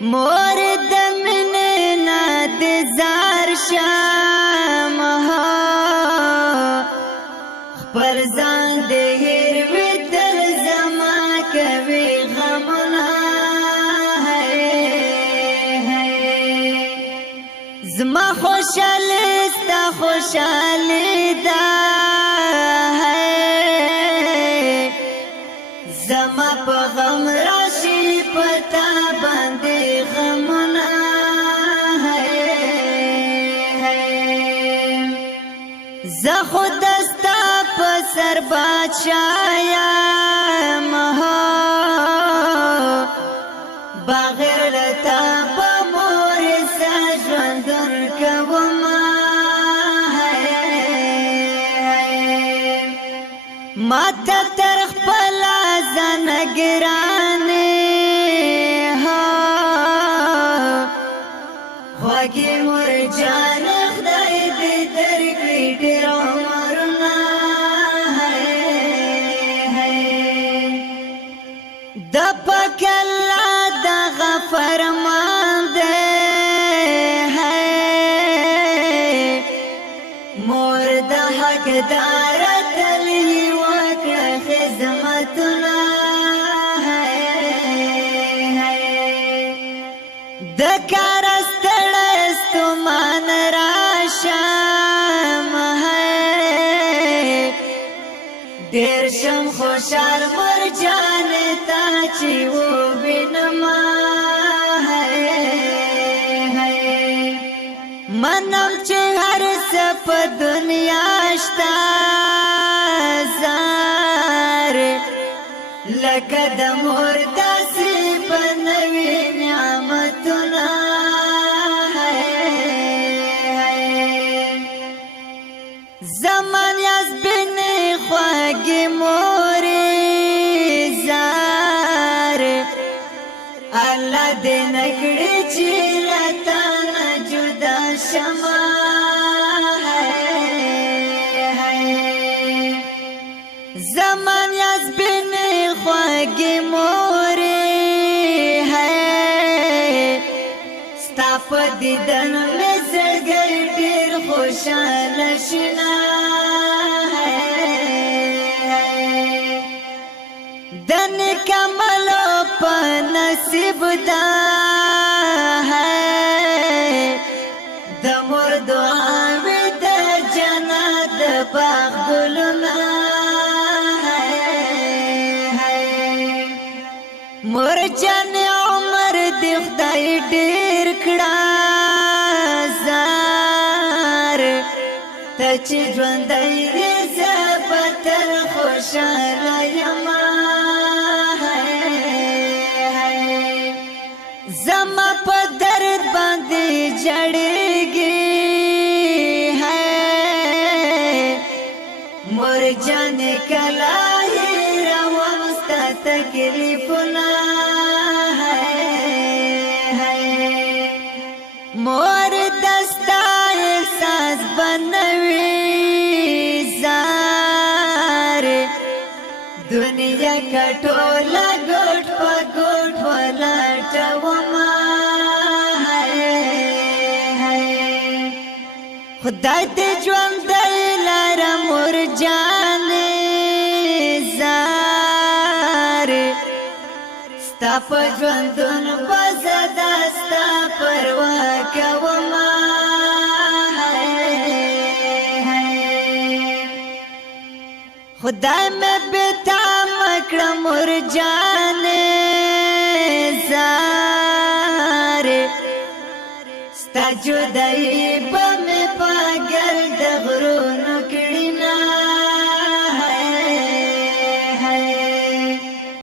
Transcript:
مور د مینې نه د زار شم خپل ځان د هېر وي تل زما کوي غمونه زما خوشحالي ستا خوشحالي ده زما په غم راشي پتا باندې غمونه زه خود ستا په سر بادشاه یم بغیر له تا په مور سه ژوندون کومه ماته تر خپله ځان ګرانې خوږې مور جانه خدای دې درکړي ډېر عمرونه د پاک الله دغه فرمان دی مور د حقداره تل یې وکړه خدمتونه د کار ستړی ستومان راشم ډېر شم خوشحال مور جانې تا چې ووینمه منم چې هر څه په دنیا شته زار لکه د مور داسې په نوي نعمتونه زمان یاز بینې خوږې مورې زار الله دې نه کړي چې له تا نه جدا شمه زمان یاز بینې خوږې مورې ستا په دیدن مې زړګی ډېر خوشحاله شینه د نیک عملو په نصیب ده د مور دعاوې د جنت د باغ ګلونه مور جانې عمر دې خدای ډېر کړه زار ته چې ژوندی یې زه به تل خوشحاله یمه زما په درد باندې جړېږي مور جانې کله هېروم ستا تکلیفونه مور د ستا احساس به نه وي زار دنیا که ټوله ګوټ په ګوټ ولټومه خدای دې ژوندی لره مور جانې زار ستا په ژوندون به زه دا ستا پروا کومه خدای مې بېتامه کړه مور جانې زار ستا جدایي به